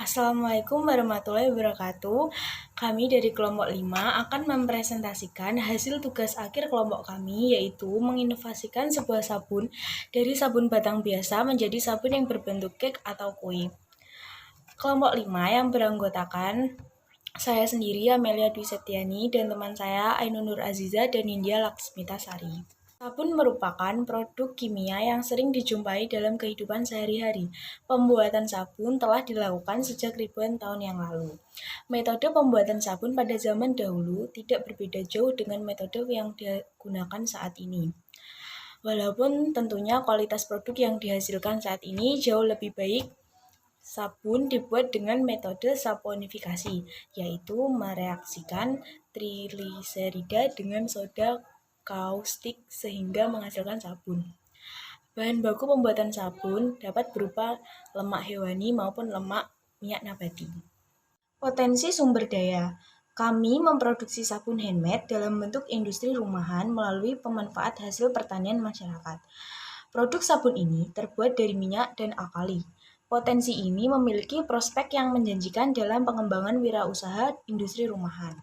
Assalamualaikum warahmatullahi wabarakatuh. Kami dari kelompok 5 akan mempresentasikan hasil tugas akhir kelompok kami, yaitu menginovasikan sebuah sabun dari sabun batang biasa menjadi sabun yang berbentuk cake atau kue. Kelompok 5 yang beranggotakan saya sendiri, Amelia Dwi Septiani, dan teman saya Ainun Nur Aziza dan Nindya Laksmita Sari. Sabun merupakan produk kimia yang sering dijumpai dalam kehidupan sehari-hari. Pembuatan sabun telah dilakukan sejak ribuan tahun yang lalu. Metode pembuatan sabun pada zaman dahulu tidak berbeda jauh dengan metode yang digunakan saat ini. Walaupun tentunya kualitas produk yang dihasilkan saat ini jauh lebih baik, sabun dibuat dengan metode saponifikasi, yaitu mereaksikan trigliserida dengan soda kaustik sehingga menghasilkan sabun. Bahan baku pembuatan sabun dapat berupa lemak hewani maupun lemak minyak nabati. Potensi sumber daya. Kami memproduksi sabun handmade dalam bentuk industri rumahan melalui pemanfaat hasil pertanian masyarakat. Produk sabun ini terbuat dari minyak dan alkali. Potensi ini memiliki prospek yang menjanjikan dalam pengembangan wirausaha industri rumahan.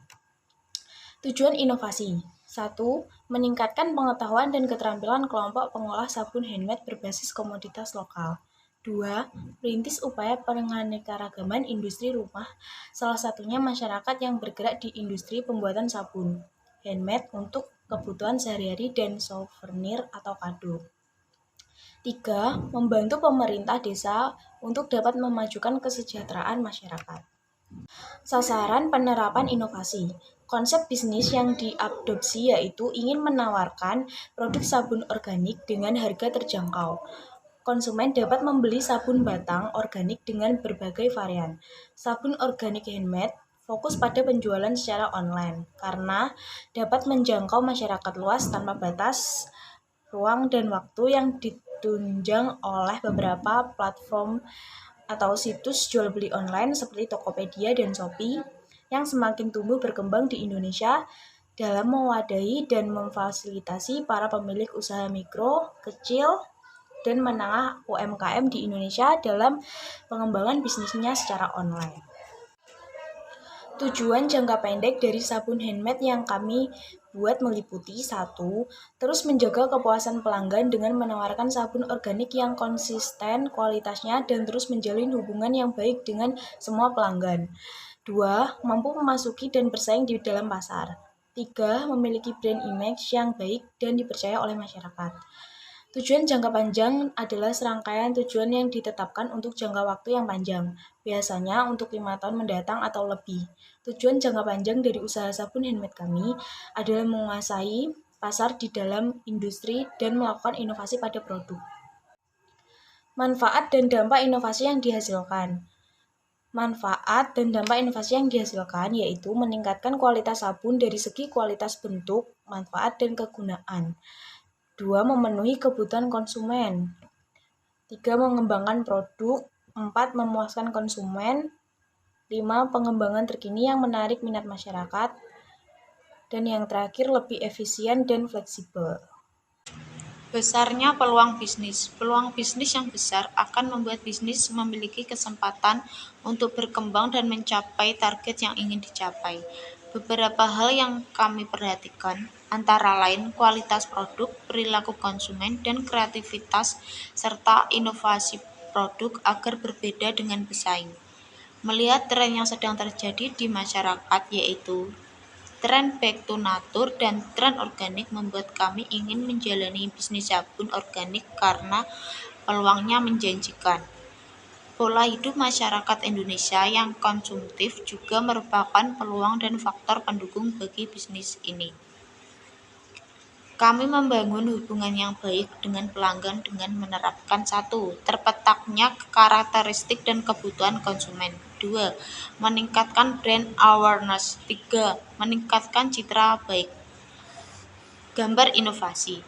Tujuan inovasi. 1. Meningkatkan pengetahuan dan keterampilan kelompok pengolah sabun handmade berbasis komoditas lokal. 2. Merintis upaya penganeka-ragaman industri rumah, salah satunya masyarakat yang bergerak di industri pembuatan sabun handmade untuk kebutuhan sehari-hari dan souvenir atau kado. 3. Membantu pemerintah desa untuk dapat memajukan kesejahteraan masyarakat. Sasaran penerapan inovasi. Konsep bisnis yang diadopsi yaitu ingin menawarkan produk sabun organik dengan harga terjangkau. Konsumen dapat membeli sabun batang organik dengan berbagai varian. Sabun organik handmade fokus pada penjualan secara online karena dapat menjangkau masyarakat luas tanpa batas ruang dan waktu yang ditunjang oleh beberapa platform atau situs jual beli online seperti Tokopedia dan Shopee yang semakin tumbuh berkembang di Indonesia dalam mewadahi dan memfasilitasi para pemilik usaha mikro, kecil, dan menengah UMKM di Indonesia dalam pengembangan bisnisnya secara online. Tujuan jangka pendek dari sabun handmade yang kami buat meliputi 1. Terus menjaga kepuasan pelanggan dengan menawarkan sabun organik yang konsisten kualitasnya dan terus menjalin hubungan yang baik dengan semua pelanggan. 2. Mampu memasuki dan bersaing di dalam pasar. 3. Memiliki brand image yang baik dan dipercaya oleh masyarakat. Tujuan jangka panjang adalah serangkaian tujuan yang ditetapkan untuk jangka waktu yang panjang, biasanya untuk 5 tahun mendatang atau lebih. Tujuan jangka panjang dari usaha sabun handmade kami adalah menguasai pasar di dalam industri dan melakukan inovasi pada produk. Manfaat dan dampak inovasi yang dihasilkan. Manfaat dan dampak inovasi yang dihasilkan yaitu meningkatkan kualitas sabun dari segi kualitas bentuk, manfaat, dan kegunaan. 2. Memenuhi kebutuhan konsumen. 3. Mengembangkan produk. 4. Memuaskan konsumen. 5. Pengembangan terkini yang menarik minat masyarakat. Dan yang terakhir lebih efisien dan fleksibel. Besarnya peluang bisnis. Peluang bisnis yang besar akan membuat bisnis memiliki kesempatan untuk berkembang dan mencapai target yang ingin dicapai. Beberapa hal yang kami perhatikan antara lain kualitas produk, perilaku konsumen, dan kreativitas serta inovasi produk agar berbeda dengan pesaing. Melihat tren yang sedang terjadi di masyarakat yaitu tren back to nature dan tren organik membuat kami ingin menjalani bisnis sabun organik karena peluangnya menjanjikan. Pola hidup masyarakat Indonesia yang konsumtif juga merupakan peluang dan faktor pendukung bagi bisnis ini. Kami membangun hubungan yang baik dengan pelanggan dengan menerapkan 1. Terpetaknya karakteristik dan kebutuhan konsumen. 2. Meningkatkan brand awareness. 3. Meningkatkan citra baik. Gambar inovasi.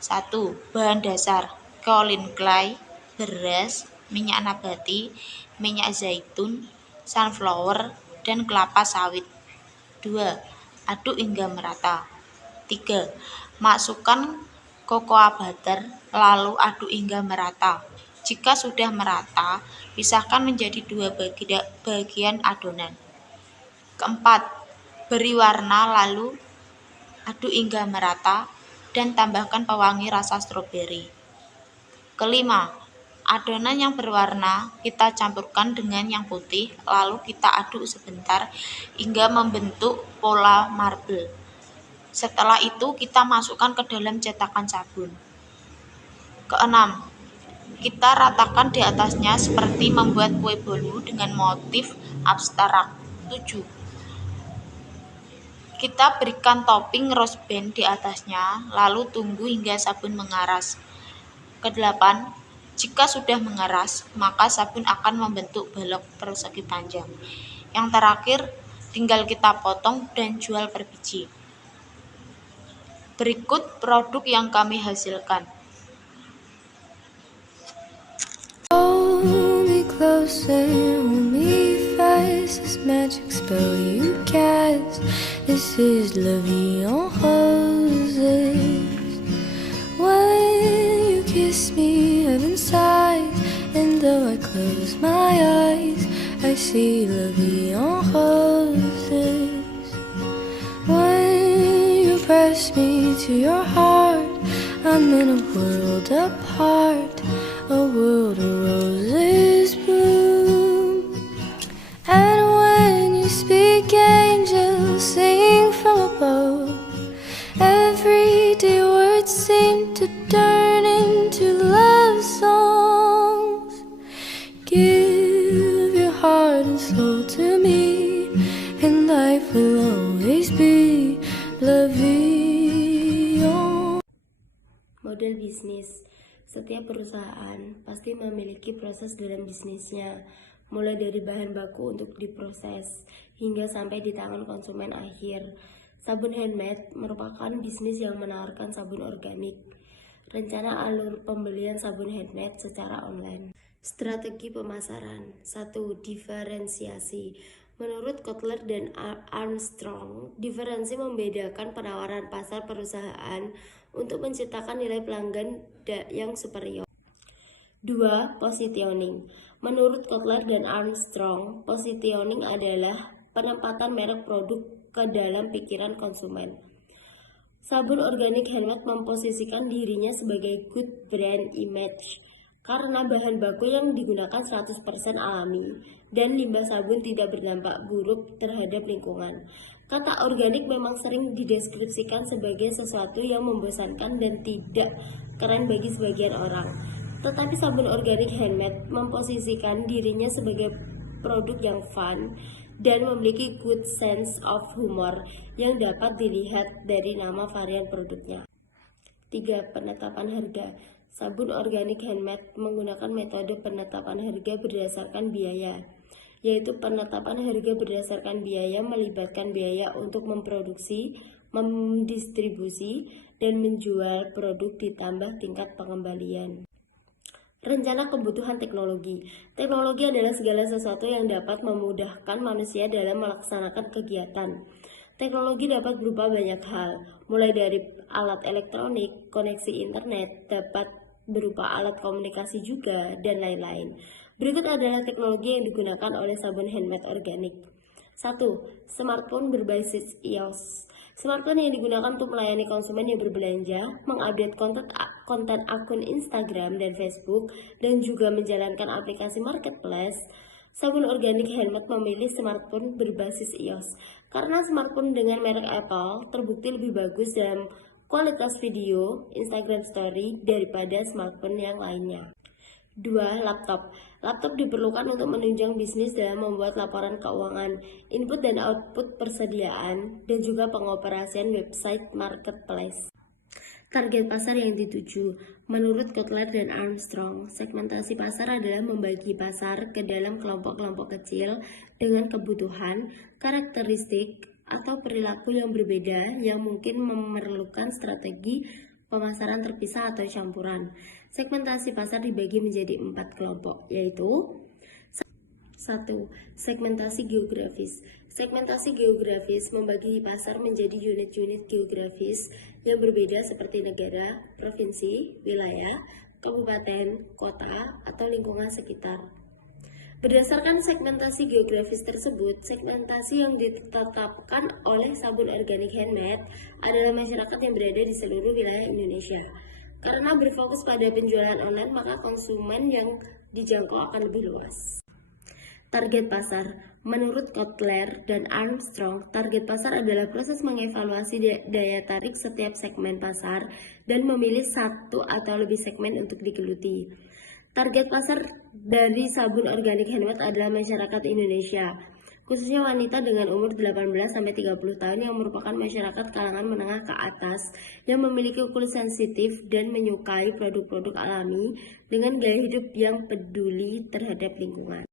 1. Bahan dasar. Kaolin clay, beras, minyak nabati, minyak zaitun, sunflower, dan kelapa sawit. 2. Aduk hingga merata. 3. Masukkan cocoa butter, lalu aduk hingga merata. Jika sudah merata, pisahkan menjadi dua bagian adonan. Keempat, beri warna lalu aduk hingga merata dan tambahkan pewangi rasa stroberi. Kelima, adonan yang berwarna kita campurkan dengan yang putih, lalu kita aduk sebentar hingga membentuk pola marble. Setelah itu kita masukkan ke dalam cetakan sabun. Keenam, kita ratakan di atasnya seperti membuat kue bolu dengan motif abstrak. 7. Kita berikan topping rose band di atasnya, lalu tunggu hingga sabun mengaras. Kedelapan, jika sudah mengeras, maka sabun akan membentuk balok persegi panjang. Yang terakhir, tinggal kita potong dan jual per biji. Berikut produk yang kami hasilkan. Hold me closer, hold me fast. This magic spell you cast. This is La Vie en Roses. When you kiss me, heaven sighs, and though I close my eyes, I see La Vie en Roses. When you press me to your heart, I'm in a world apart, a world of roses bloom. And when you speak, angels sing from above. Everyday words seem to turn into love songs. Give your heart and soul to me, and life will always be La Vie en. Model bisnis. Setiap perusahaan pasti memiliki proses dalam bisnisnya, mulai dari bahan baku untuk diproses hingga sampai di tangan konsumen akhir. Sabun handmade merupakan bisnis yang menawarkan sabun organik. Rencana alur pembelian sabun handmade secara online. Strategi pemasaran. 1. Diferensiasi. Menurut Kotler dan Armstrong, diferensi membedakan penawaran pasar perusahaan untuk menciptakan nilai pelanggan yang superior. 2. Positioning. Menurut Kotler dan Armstrong, positioning adalah penempatan merek produk ke dalam pikiran konsumen. Sabun organik handmade memposisikan dirinya sebagai good brand image karena bahan baku yang digunakan 100% alami dan limbah sabun tidak berdampak buruk terhadap lingkungan. Kata organik memang sering dideskripsikan sebagai sesuatu yang membosankan dan tidak keren bagi sebagian orang. Tetapi sabun organik handmade memposisikan dirinya sebagai produk yang fun dan memiliki good sense of humor yang dapat dilihat dari nama varian produknya. 3. Penetapan harga. Sabun organik handmade menggunakan metode penetapan harga berdasarkan biaya, yaitu penetapan harga berdasarkan biaya melibatkan biaya untuk memproduksi, mendistribusi, dan menjual produk ditambah tingkat pengembalian. Rencana kebutuhan teknologi. Teknologi adalah segala sesuatu yang dapat memudahkan manusia dalam melaksanakan kegiatan. Teknologi dapat berupa banyak hal, mulai dari alat elektronik, koneksi internet, dapat berupa alat komunikasi juga, dan lain-lain. Berikut adalah teknologi yang digunakan oleh sabun handmade organik. 1. Smartphone berbasis iOS. Smartphone yang digunakan untuk melayani konsumen yang berbelanja, mengupdate konten akun Instagram dan Facebook, dan juga menjalankan aplikasi marketplace. Sabun organik handmade memilih smartphone berbasis iOS karena smartphone dengan merek Apple terbukti lebih bagus dalam kualitas video, Instagram Story daripada smartphone yang lainnya. 2. Laptop. Laptop diperlukan untuk menunjang bisnis dalam membuat laporan keuangan, input dan output persediaan, dan juga pengoperasian website marketplace. Target pasar yang dituju. Menurut Kotler dan Armstrong, segmentasi pasar adalah membagi pasar ke dalam kelompok-kelompok kecil dengan kebutuhan, karakteristik, atau perilaku yang berbeda yang mungkin memerlukan strategi pemasaran terpisah atau campuran. Segmentasi pasar dibagi menjadi 4 kelompok, yaitu 1. Segmentasi geografis. Segmentasi geografis membagi pasar menjadi unit-unit geografis yang berbeda seperti negara, provinsi, wilayah, kabupaten, kota, atau lingkungan sekitar. Berdasarkan segmentasi geografis tersebut, segmentasi yang ditetapkan oleh sabun organik handmade adalah masyarakat yang berada di seluruh wilayah Indonesia. Karena berfokus pada penjualan online, maka konsumen yang dijangkau akan lebih luas. Target pasar. Menurut Kotler dan Armstrong, target pasar adalah proses mengevaluasi daya tarik setiap segmen pasar dan memilih satu atau lebih segmen untuk digeluti. Target pasar dari sabun organik handmade adalah masyarakat Indonesia, khususnya wanita dengan umur 18-30 tahun yang merupakan masyarakat kalangan menengah ke atas yang memiliki kulit sensitif dan menyukai produk-produk alami dengan gaya hidup yang peduli terhadap lingkungan.